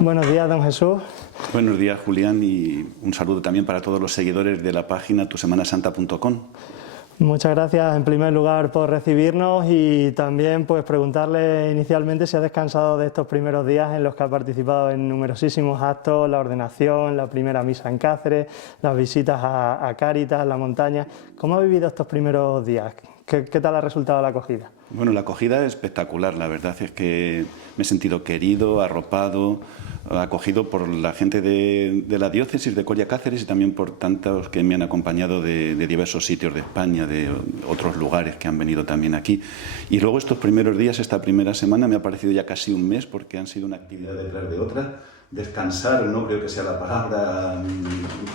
Buenos días, don Jesús. Buenos días, Julián, y un saludo también para todos los seguidores de la página tusemanasanta.com. Muchas gracias en primer lugar por recibirnos y también pues preguntarle inicialmente si ha descansado de estos primeros días en los que ha participado en numerosísimos actos, la ordenación, la primera misa en Cáceres, las visitas a Cáritas, la montaña. ¿Cómo ha vivido estos primeros días? ¿Qué tal ha resultado la acogida? Bueno, la acogida es espectacular, la verdad es que me he sentido querido, arropado, acogido por la gente de la diócesis de Coria Cáceres y también por tantos que me han acompañado de diversos sitios de España, de otros lugares que han venido también aquí. Y luego estos primeros días, esta primera semana, me ha parecido ya casi un mes porque han sido una actividad detrás de otra. Descansar no creo que sea la palabra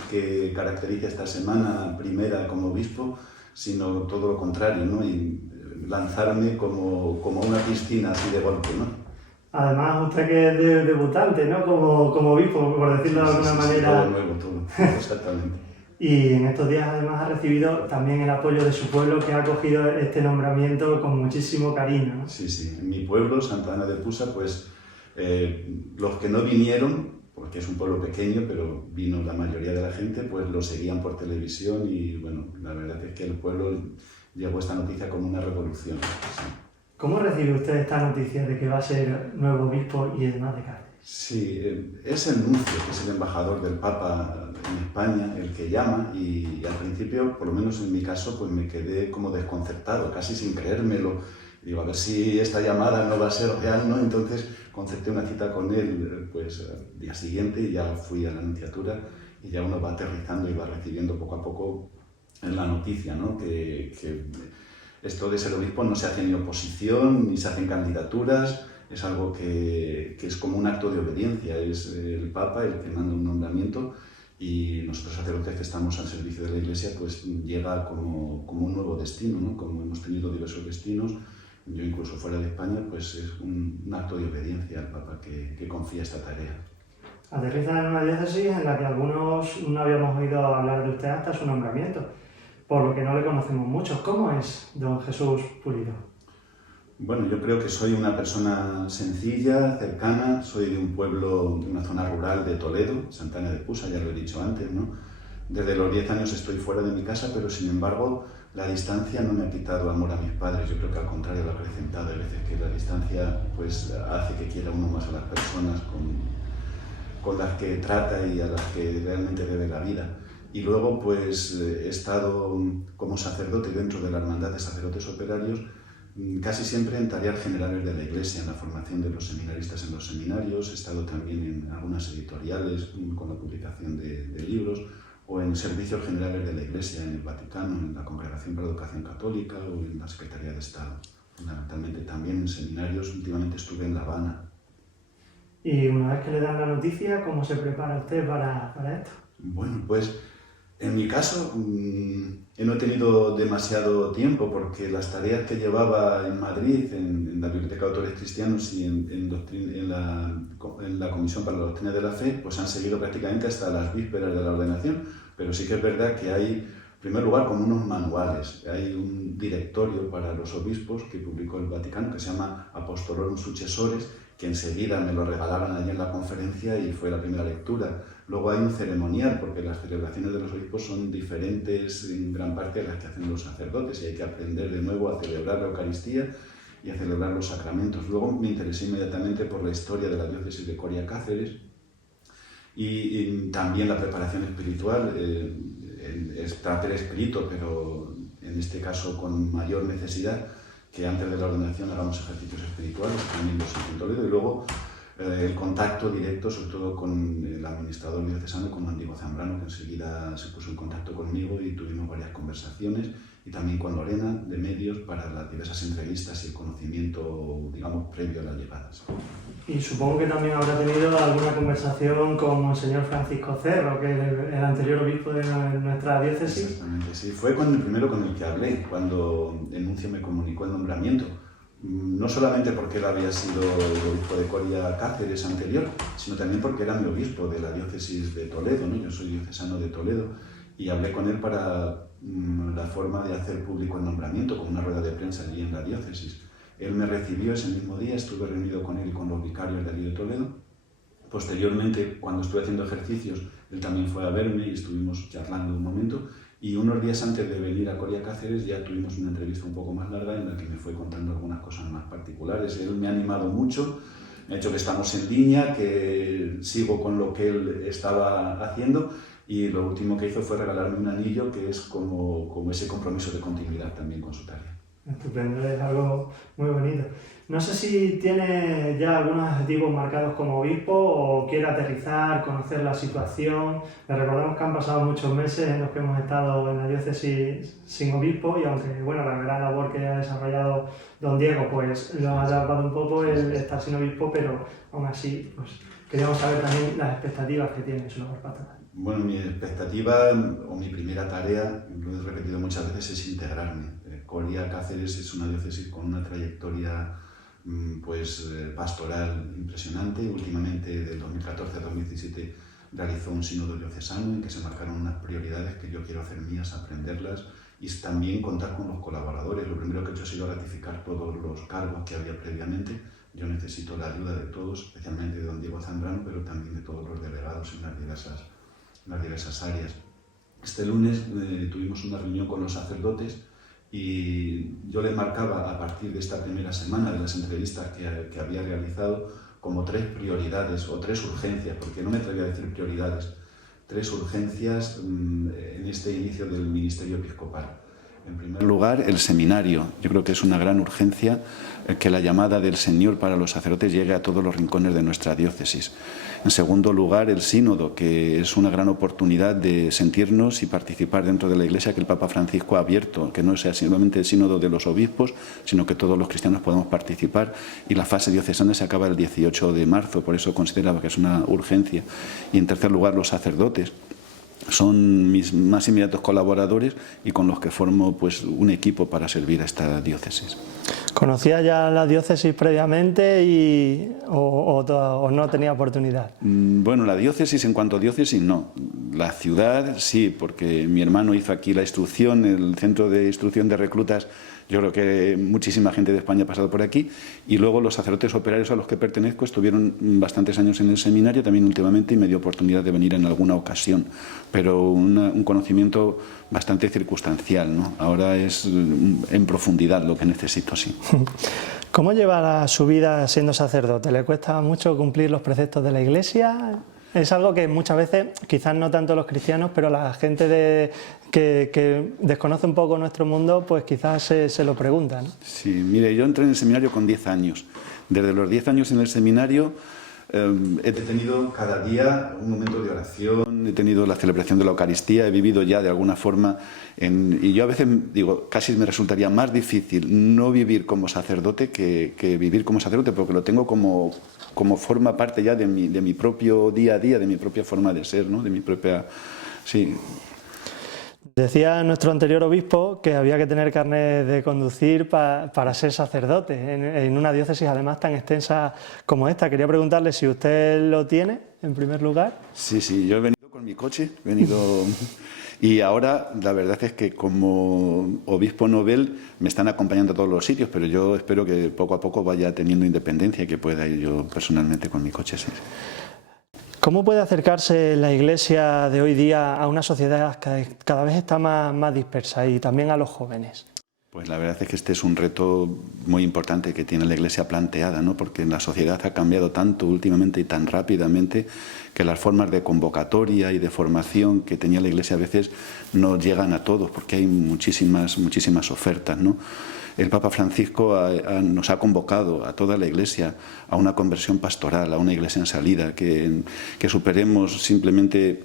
que caracteriza esta semana primera como obispo, sino todo lo contrario, ¿no? Y lanzarme como una piscina así de golpe, ¿no? Además, usted que es debutante, ¿no? Como obispo, por decirlo de alguna manera. Todo nuevo, todo, exactamente. Y en estos días además ha recibido también el apoyo de su pueblo, que ha acogido este nombramiento con muchísimo cariño, ¿no? Sí, sí. En mi pueblo, Santa Ana de Pusa, pues los que no vinieron, porque es un pueblo pequeño, pero vino la mayoría de la gente, pues lo seguían por televisión y bueno, la verdad es que el pueblo llegó esta noticia como una revolución. Sí. ¿Cómo recibe usted esta noticia de que va a ser nuevo obispo y además de Cáceres? Sí, es el nuncio, que es el embajador del Papa en España, el que llama y al principio, por lo menos en mi caso, pues me quedé como desconcertado, casi sin creérmelo. Digo, a ver si esta llamada no va a ser real, ¿no? Entonces concerté una cita con él pues al día siguiente y ya fui a la anunciatura y ya uno va aterrizando y va recibiendo poco a poco la noticia, ¿no? Que esto de ser obispo no se hace ni oposición, ni se hacen candidaturas, es algo que es como un acto de obediencia, es el Papa el que manda un nombramiento y nosotros sacerdotes que estamos al servicio de la Iglesia pues llega como un nuevo destino, ¿no? Como hemos tenido diversos destinos, yo incluso fuera de España, pues es un acto de obediencia al Papa que confía esta tarea. Aterriza en una diócesis en la que algunos no habíamos oído hablar de usted hasta su nombramiento, por lo que no le conocemos mucho. ¿Cómo es don Jesús Pulido? Bueno, yo creo que soy una persona sencilla, cercana, soy de un pueblo, de una zona rural de Toledo, Santa Ana de Pusa, ya lo he dicho antes, ¿no? Desde los 10 años estoy fuera de mi casa, pero sin embargo la distancia no me ha quitado amor a mis padres, yo creo que al contrario lo ha acrecentado. Hay veces que la distancia pues hace que quiera uno más a las personas con las que trata y a las que realmente debe la vida. Y luego pues he estado como sacerdote dentro de la Hermandad de Sacerdotes Operarios, casi siempre en tareas generales de la Iglesia, en la formación de los seminaristas en los seminarios, he estado también en algunas editoriales con la publicación de libros, o en servicios generales de la Iglesia, en el Vaticano, en la Congregación para la Educación Católica o en la Secretaría de Estado. Fundamentalmente también en seminarios, últimamente estuve en La Habana. Y una vez que le dan la noticia, ¿cómo se prepara usted para esto? Bueno, pues en mi caso no he tenido demasiado tiempo porque las tareas que llevaba en Madrid, en la Biblioteca de Autores Cristianos y en la Comisión para la Doctrina de la Fe, pues han seguido prácticamente hasta las vísperas de la ordenación, pero sí que es verdad que hay, en primer lugar, como unos manuales. Hay un directorio para los obispos que publicó el Vaticano que se llama Apostolorum Successores, que enseguida me lo regalaron allí en la conferencia y fue la primera lectura. Luego hay un ceremonial, porque las celebraciones de los obispos son diferentes en gran parte de las que hacen los sacerdotes y hay que aprender de nuevo a celebrar la Eucaristía y a celebrar los sacramentos. Luego me interesé inmediatamente por la historia de la diócesis de Coria Cáceres y también la preparación espiritual. Está prescrito, pero en este caso con mayor necesidad, que antes de la ordenación hagamos ejercicios espirituales, también los hice en Toledo, y luego el contacto directo, sobre todo con el administrador diocesano, con Mandigo Zambrano, que enseguida se puso en contacto conmigo y tuvimos varias conversaciones, y también con Lorena, de medios, para las diversas entrevistas y el conocimiento, digamos, previo a las llegadas. Y supongo que también habrá tenido alguna conversación con Monseñor Francisco Cerro, que es el anterior obispo de nuestra diócesis. Exactamente, sí. Fue el primero con el que hablé, cuando el nuncio me comunicó el nombramiento. No solamente porque él había sido el obispo de Coria Cáceres anterior, sino también porque era mi obispo de la diócesis de Toledo, ¿no? Yo soy diocesano de Toledo, y hablé con él para la forma de hacer público el nombramiento, con una rueda de prensa allí en la diócesis. Él me recibió ese mismo día, estuve reunido con él y con los vicarios de allí de Toledo, Posteriormente, cuando estuve haciendo ejercicios, él también fue a verme y estuvimos charlando un momento. Y unos días antes de venir a Coria Cáceres ya tuvimos una entrevista un poco más larga en la que me fue contando algunas cosas más particulares. Él me ha animado mucho, me ha dicho que estamos en línea, que sigo con lo que él estaba haciendo, y lo último que hizo fue regalarme un anillo que es como ese compromiso de continuidad también con su tarea. Estupendo, es algo muy bonito. No sé si tiene ya algunos objetivos marcados como obispo o quiere aterrizar, conocer la situación. Le recordamos que han pasado muchos meses en los que hemos estado en la diócesis sin obispo, y aunque bueno, la gran labor que ha desarrollado don Diego pues lo ha alargado un poco el estar sin obispo, pero aún así pues queríamos saber también las expectativas que tiene su labor pastoral. Bueno, mi expectativa o mi primera tarea, lo he repetido muchas veces, es integrarme. Coria Cáceres es una diócesis con una trayectoria pastoral impresionante. Últimamente, del 2014 a 2017, realizó un sínodo diocesano en que se marcaron unas prioridades que yo quiero hacer mías, aprenderlas, y también contar con los colaboradores. Lo primero que he hecho ha sido ratificar todos los cargos que había previamente. Yo necesito la ayuda de todos, especialmente de don Diego Zambrano, pero también de todos los delegados en las diversas áreas. Este lunes tuvimos una reunión con los sacerdotes y yo les marcaba, a partir de esta primera semana de las entrevistas que había realizado, como 3 prioridades o 3 urgencias, porque no me atreví a decir prioridades, 3 urgencias en este inicio del ministerio episcopal. En primer lugar, el seminario. Yo creo que es una gran urgencia que la llamada del Señor para los sacerdotes llegue a todos los rincones de nuestra diócesis. En segundo lugar, el sínodo, que es una gran oportunidad de sentirnos y participar dentro de la Iglesia que el Papa Francisco ha abierto, que no sea simplemente el sínodo de los obispos, sino que todos los cristianos podamos participar, y la fase diocesana se acaba el 18 de marzo, por eso consideraba que es una urgencia. Y en tercer lugar, los sacerdotes. Son mis más inmediatos colaboradores y con los que formo pues un equipo para servir a esta diócesis. ¿Conocía ya la diócesis previamente o no tenía oportunidad? Bueno, la diócesis, en cuanto a diócesis, no. La ciudad, sí, porque mi hermano hizo aquí la instrucción, el centro de instrucción de reclutas. Yo creo que muchísima gente de España ha pasado por aquí, y luego los sacerdotes operarios a los que pertenezco estuvieron bastantes años en el seminario también últimamente, y me dio oportunidad de venir en alguna ocasión, pero un conocimiento bastante circunstancial, ¿no? Ahora es en profundidad lo que necesito, sí. ¿Cómo lleva su vida siendo sacerdote? ¿Le cuesta mucho cumplir los preceptos de la Iglesia? Es algo que muchas veces, quizás no tanto los cristianos, pero la gente que desconoce un poco nuestro mundo, pues quizás se lo pregunta, ¿no? Sí, mire, yo entré en el seminario con 10 años. Desde los 10 años en el seminario he tenido cada día un momento de oración, he tenido la celebración de la Eucaristía, he vivido ya de alguna forma, y yo a veces digo, casi me resultaría más difícil no vivir como sacerdote que vivir como sacerdote, porque lo tengo como forma parte ya de mi propio día a día, de mi propia forma de ser, ¿no? De mi propia... Sí. Decía nuestro anterior obispo que había que tener carnet de conducir para ser sacerdote en una diócesis además tan extensa como esta. Quería preguntarle si usted lo tiene, en primer lugar. Sí, yo he venido con mi coche, y ahora la verdad es que como obispo novel me están acompañando a todos los sitios, pero yo espero que poco a poco vaya teniendo independencia y que pueda ir yo personalmente con mi coche, sí. ¿Cómo puede acercarse la Iglesia de hoy día a una sociedad que cada vez está más dispersa, y también a los jóvenes? Pues la verdad es que este es un reto muy importante que tiene la Iglesia planteada, ¿no? Porque la sociedad ha cambiado tanto últimamente y tan rápidamente que las formas de convocatoria y de formación que tenía la Iglesia a veces no llegan a todos, porque hay muchísimas ofertas, ¿no? El Papa Francisco nos ha convocado a toda la Iglesia a una conversión pastoral, a una Iglesia en salida, que superemos simplemente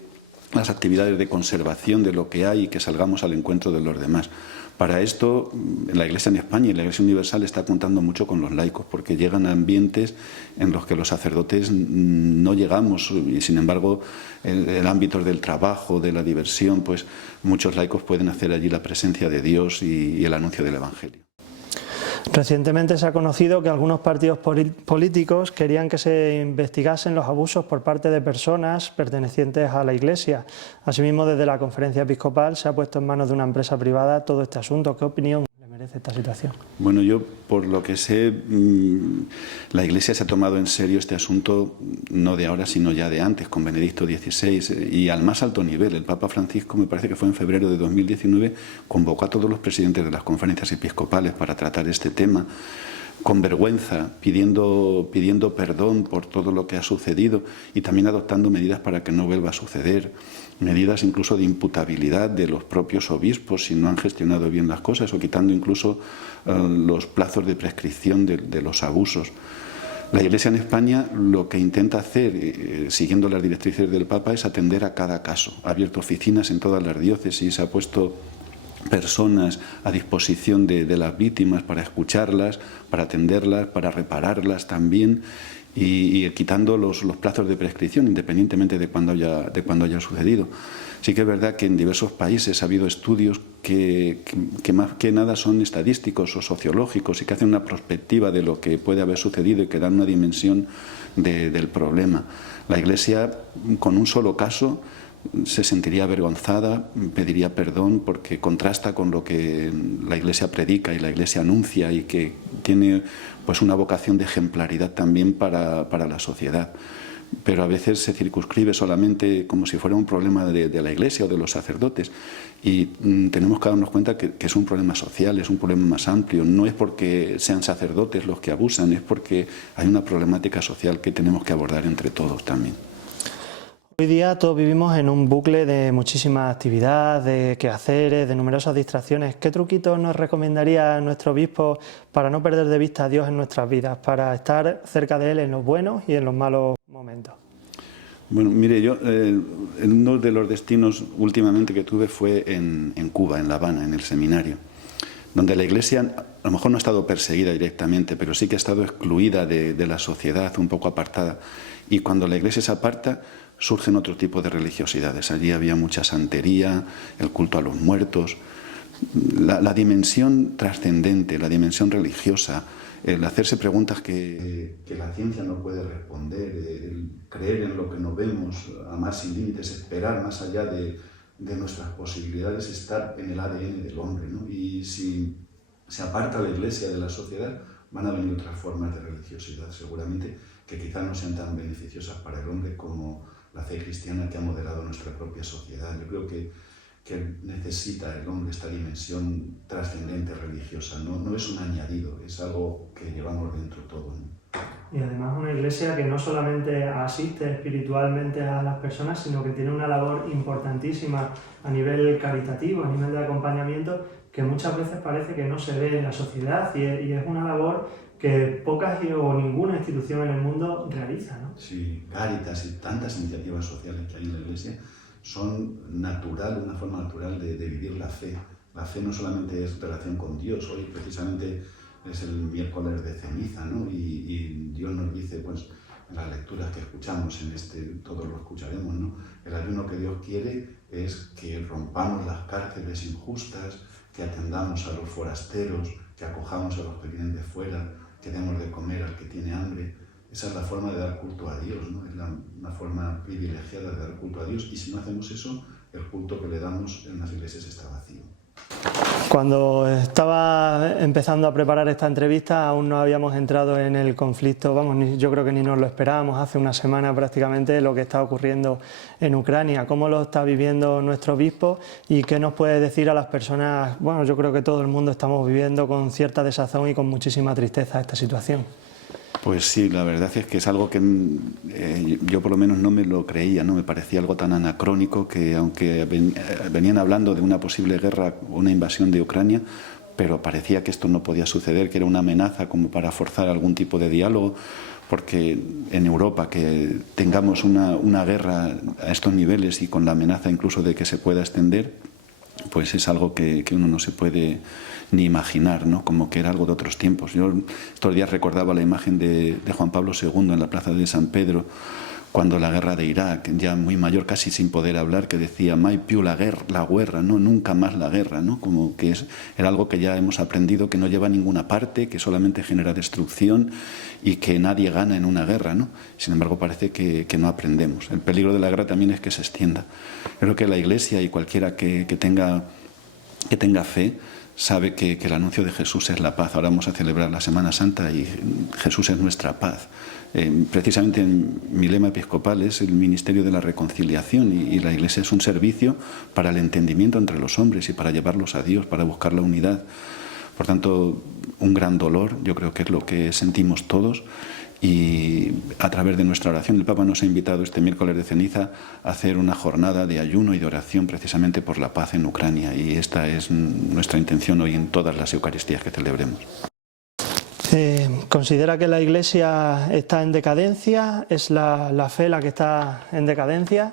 las actividades de conservación de lo que hay y que salgamos al encuentro de los demás. Para esto, la Iglesia en España y la Iglesia Universal está contando mucho con los laicos, porque llegan a ambientes en los que los sacerdotes no llegamos, y sin embargo, en ámbitos del trabajo, de la diversión, pues muchos laicos pueden hacer allí la presencia de Dios y el anuncio del Evangelio. Recientemente se ha conocido que algunos partidos políticos querían que se investigasen los abusos por parte de personas pertenecientes a la Iglesia. Asimismo, desde la Conferencia Episcopal se ha puesto en manos de una empresa privada todo este asunto. ¿Qué opinión le merece esta situación. Bueno, yo por lo que sé, la Iglesia se ha tomado en serio este asunto no de ahora, sino ya de antes, con Benedicto XVI, y al más alto nivel. El Papa Francisco, me parece que fue en febrero de 2019, convocó a todos los presidentes de las conferencias episcopales para tratar este tema, con vergüenza, pidiendo perdón por todo lo que ha sucedido y también adoptando medidas para que no vuelva a suceder, medidas incluso de imputabilidad de los propios obispos si no han gestionado bien las cosas, o quitando incluso los plazos de prescripción de los abusos. La Iglesia en España lo que intenta hacer, siguiendo las directrices del Papa, es atender a cada caso. Ha abierto oficinas en todas las diócesis, ha puesto personas a disposición de las víctimas para escucharlas, para atenderlas, para repararlas también, y quitando los plazos de prescripción, independientemente de cuando haya sucedido. Sí que es verdad que en diversos países ha habido estudios que más que nada son estadísticos o sociológicos y que hacen una prospectiva de lo que puede haber sucedido y que dan una dimensión del problema. La Iglesia, con un solo caso, se sentiría avergonzada, pediría perdón, porque contrasta con lo que la Iglesia predica y la Iglesia anuncia, y que tiene pues una vocación de ejemplaridad también para la sociedad. Pero a veces se circunscribe solamente como si fuera un problema de la Iglesia o de los sacerdotes, y tenemos que darnos cuenta que es un problema social, es un problema más amplio. No es porque sean sacerdotes los que abusan, es porque hay una problemática social que tenemos que abordar entre todos también. Hoy día todos vivimos en un bucle de muchísimas actividades, de quehaceres, de numerosas distracciones. ¿Qué truquitos nos recomendaría nuestro obispo para no perder de vista a Dios en nuestras vidas, para estar cerca de Él en los buenos y en los malos momentos? Bueno, mire, yo uno de los destinos últimamente que tuve fue en Cuba, en La Habana, en el seminario, donde la Iglesia a lo mejor no ha estado perseguida directamente, pero sí que ha estado excluida de la sociedad, un poco apartada. Y cuando la Iglesia se aparta, surgen otro tipo de religiosidades. Allí había mucha santería, el culto a los muertos, la dimensión trascendente, la dimensión religiosa, el hacerse preguntas que la ciencia no puede responder, el creer en lo que no vemos, amar sin límites, esperar más allá de nuestras posibilidades, estar en el ADN del hombre, ¿no? Y si se aparta la Iglesia de la sociedad, van a venir otras formas de religiosidad, seguramente, que quizás no sean tan beneficiosas para el hombre como la fe cristiana que ha moderado nuestra propia sociedad. Yo creo que necesita el hombre esta dimensión trascendente religiosa, no es un añadido, es algo que llevamos dentro todo, ¿no? Y además una iglesia que no solamente asiste espiritualmente a las personas, sino que tiene una labor importantísima a nivel caritativo, a nivel de acompañamiento, que muchas veces parece que no se ve en la sociedad, y es una labor que pocas o ninguna institución en el mundo realiza, ¿no? Sí, Cáritas y tantas iniciativas sociales que hay en la Iglesia son una forma natural de vivir la fe. La fe no solamente es relación con Dios, hoy precisamente es el miércoles de ceniza, ¿no? Y Dios nos dice, pues, en las lecturas que escuchamos, todos lo escucharemos, ¿no? El ayuno que Dios quiere es que rompamos las cárceles injustas, que atendamos a los forasteros, que acojamos a los que vienen de fuera, que demos de comer al que tiene hambre. Esa es la forma de dar culto a Dios, ¿no? Es una forma privilegiada de dar culto a Dios, y si no hacemos eso, el culto que le damos en las iglesias está vacío. Cuando estaba empezando a preparar esta entrevista, aún no habíamos entrado en el conflicto, yo creo que ni nos lo esperábamos, hace una semana prácticamente, lo que está ocurriendo en Ucrania. ¿Cómo lo está viviendo nuestro obispo y qué nos puede decir a las personas? Bueno, yo creo que todo el mundo estamos viviendo con cierta desazón y con muchísima tristeza esta situación. Pues sí, la verdad es que es algo que yo por lo menos no me lo creía, ¿no? Me parecía algo tan anacrónico que, aunque venían hablando de una posible guerra, una invasión de Ucrania, pero parecía que esto no podía suceder, que era una amenaza como para forzar algún tipo de diálogo, porque en Europa que tengamos una guerra a estos niveles y con la amenaza incluso de que se pueda extender, pues es algo que uno no se puede ni imaginar, ¿no? Como que era algo de otros tiempos. Yo estos días recordaba la imagen de Juan Pablo II en la plaza de San Pedro, cuando la guerra de Irak, ya muy mayor, casi sin poder hablar, que decía mai più la guerra, ¿no? Nunca más la guerra, ¿no? Como que era algo que ya hemos aprendido que no lleva a ninguna parte, que solamente genera destrucción y que nadie gana en una guerra, ¿no? Sin embargo, parece que no aprendemos. El peligro de la guerra también es que se extienda. Creo que la Iglesia y cualquiera que tenga fe sabe que el anuncio de Jesús es la paz. Ahora vamos a celebrar la Semana Santa y Jesús es nuestra paz. Precisamente mi lema episcopal es el ministerio de la reconciliación y la Iglesia es un servicio para el entendimiento entre los hombres y para llevarlos a Dios, para buscar la unidad. Por tanto, un gran dolor, yo creo que es lo que sentimos todos, y a través de nuestra oración el Papa nos ha invitado este miércoles de ceniza a hacer una jornada de ayuno y de oración precisamente por la paz en Ucrania, y esta es nuestra intención hoy en todas las Eucaristías que celebremos. ¿Considera que la Iglesia está en decadencia? ¿Es la fe la que está en decadencia?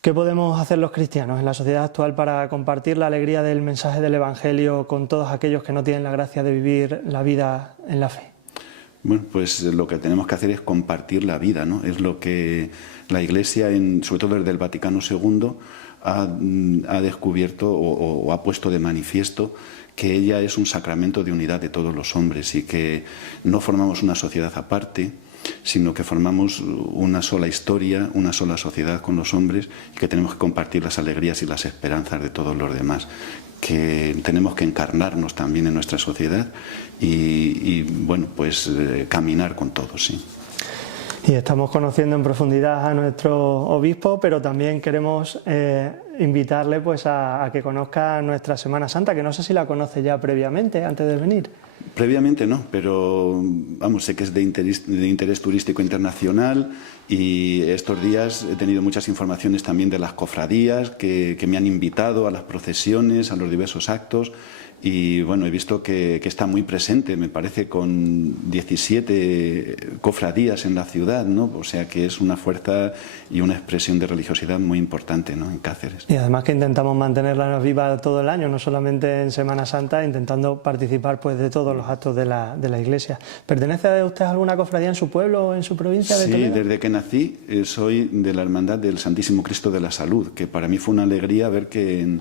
¿Qué podemos hacer los cristianos en la sociedad actual para compartir la alegría del mensaje del Evangelio con todos aquellos que no tienen la gracia de vivir la vida en la fe? Bueno, pues lo que tenemos que hacer es compartir la vida, ¿no? Es lo que la Iglesia, sobre todo desde el Vaticano II, ha descubierto o ha puesto de manifiesto que ella es un sacramento de unidad de todos los hombres y que no formamos una sociedad aparte, sino que formamos una sola historia, una sola sociedad con los hombres y que tenemos que compartir las alegrías y las esperanzas de todos los demás, que tenemos que encarnarnos también en nuestra sociedad y bueno, pues caminar con todos, sí. Y estamos conociendo en profundidad a nuestro obispo, pero también queremos invitarle pues a que conozca nuestra Semana Santa, que no sé si la conoce ya previamente, antes de venir. Previamente no, pero vamos, sé que es de interés turístico internacional y estos días he tenido muchas informaciones también de las cofradías que me han invitado a las procesiones, a los diversos actos. Y bueno, he visto que está muy presente, me parece, con 17 cofradías en la ciudad, ¿no? O sea que es una fuerza y una expresión de religiosidad muy importante, ¿no?, en Cáceres. Y además que intentamos mantenerla viva todo el año, no solamente en Semana Santa, intentando participar pues de todos los actos de la Iglesia. ¿Pertenece usted a alguna cofradía en su pueblo o en su provincia de Toledo? Sí, desde que nací soy de la Hermandad del Santísimo Cristo de la Salud, que para mí fue una alegría ver que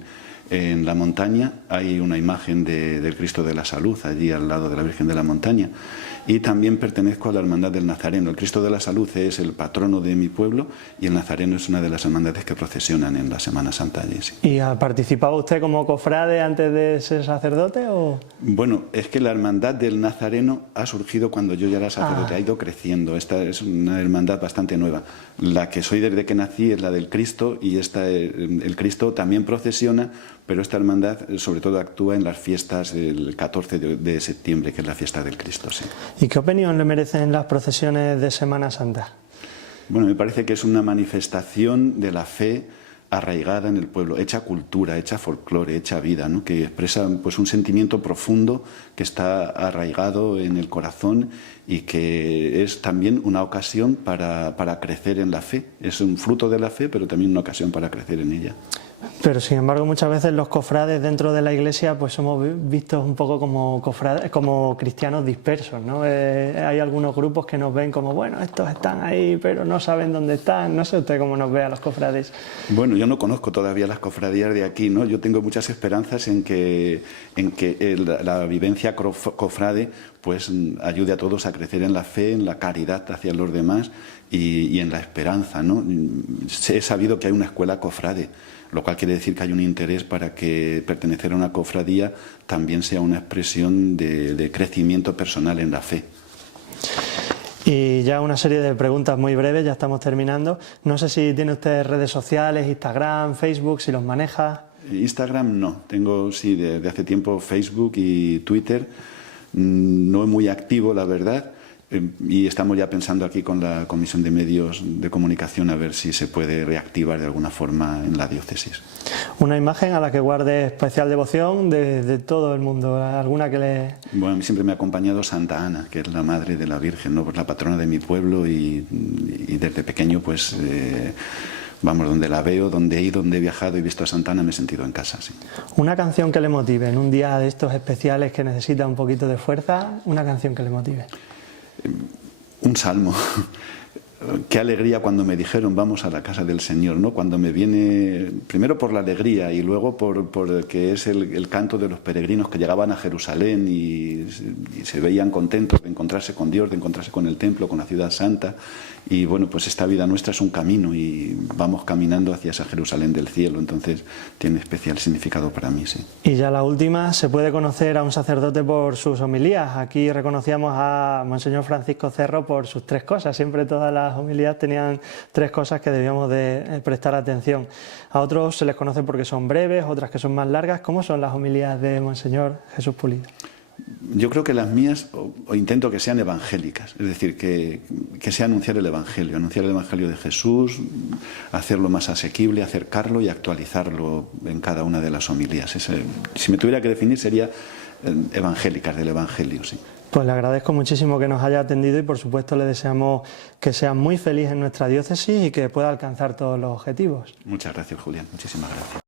en la montaña hay una imagen del Cristo de la Salud, allí al lado de la Virgen de la Montaña. Y también pertenezco a la Hermandad del Nazareno. El Cristo de la Salud es el patrono de mi pueblo y el Nazareno es una de las hermandades que procesionan en la Semana Santa allí. Sí. ¿Y ha participado usted como cofrade antes de ser sacerdote? ¿O? Bueno, es que la Hermandad del Nazareno ha surgido cuando yo ya era sacerdote, ha ido creciendo. Esta es una hermandad bastante nueva. La que soy desde que nací es la del Cristo y el Cristo también procesiona, pero esta hermandad sobre todo actúa en las fiestas del 14 de septiembre, que es la fiesta del Cristo. Sí. ¿Y qué opinión le merecen las procesiones de Semana Santa? Bueno, me parece que es una manifestación de la fe arraigada en el pueblo, hecha cultura, hecha folclore, hecha vida, ¿no?, que expresa pues un sentimiento profundo que está arraigado en el corazón y que es también una ocasión para crecer en la fe. Es un fruto de la fe, pero también una ocasión para crecer en ella. Pero sin embargo muchas veces los cofrades dentro de la Iglesia pues somos vistos un poco como cristianos dispersos, ¿no? Hay algunos grupos que nos ven como, bueno, estos están ahí pero no saben dónde están. No sé usted cómo nos ve a los cofrades. Bueno, yo no conozco todavía las cofradías de aquí, ¿no? Yo tengo muchas esperanzas en que la vivencia cofrade pues ayude a todos a crecer en la fe, en la caridad hacia los demás y en la esperanza, ¿no? He sabido que hay una escuela cofrade, lo cual quiere decir que hay un interés para que pertenecer a una cofradía también sea una expresión de crecimiento personal en la fe. Y ya una serie de preguntas muy breves, ya estamos terminando. No sé si tiene usted redes sociales, Instagram, Facebook, si los maneja. Instagram no, tengo sí de hace tiempo Facebook y Twitter, no es muy activo la verdad. Y estamos ya pensando aquí con la Comisión de Medios de Comunicación a ver si se puede reactivar de alguna forma en la diócesis. Una imagen a la que guarde especial devoción de todo el mundo, alguna que le... Bueno, a mí siempre me ha acompañado Santa Ana, que es la madre de la Virgen, ¿no? Pues la patrona de mi pueblo y desde pequeño pues... vamos, donde la veo, donde he ido, donde he viajado y visto a Santa Ana me he sentido en casa, sí. Una canción que le motive en un día de estos especiales que necesita un poquito de fuerza, una canción que le motive. Un salmo. qué alegría cuando me dijeron vamos a la casa del Señor, ¿no? Cuando me viene, primero por la alegría y luego por que es el canto de los peregrinos que llegaban a Jerusalén y se veían contentos de encontrarse con Dios, de encontrarse con el templo, con la ciudad santa. Y bueno, pues esta vida nuestra es un camino y vamos caminando hacia esa Jerusalén del cielo, entonces tiene especial significado para mí, sí. Y ya la última, se puede conocer a un sacerdote por sus homilías. Aquí reconocíamos a Monseñor Francisco Cerro por sus 3 cosas, siempre todas las homilías tenían 3 cosas que debíamos de prestar atención. A otros se les conoce porque son breves, otras que son más largas. ¿Cómo son las homilías de Monseñor Jesús Pulido? Yo creo que las mías, o intento que sean evangélicas, es decir, que sea anunciar el Evangelio de Jesús, hacerlo más asequible, acercarlo y actualizarlo en cada una de las homilías. Si me tuviera que definir sería evangélicas, del Evangelio, sí. Pues le agradezco muchísimo que nos haya atendido y por supuesto le deseamos que sea muy feliz en nuestra diócesis y que pueda alcanzar todos los objetivos. Muchas gracias, Julián, muchísimas gracias.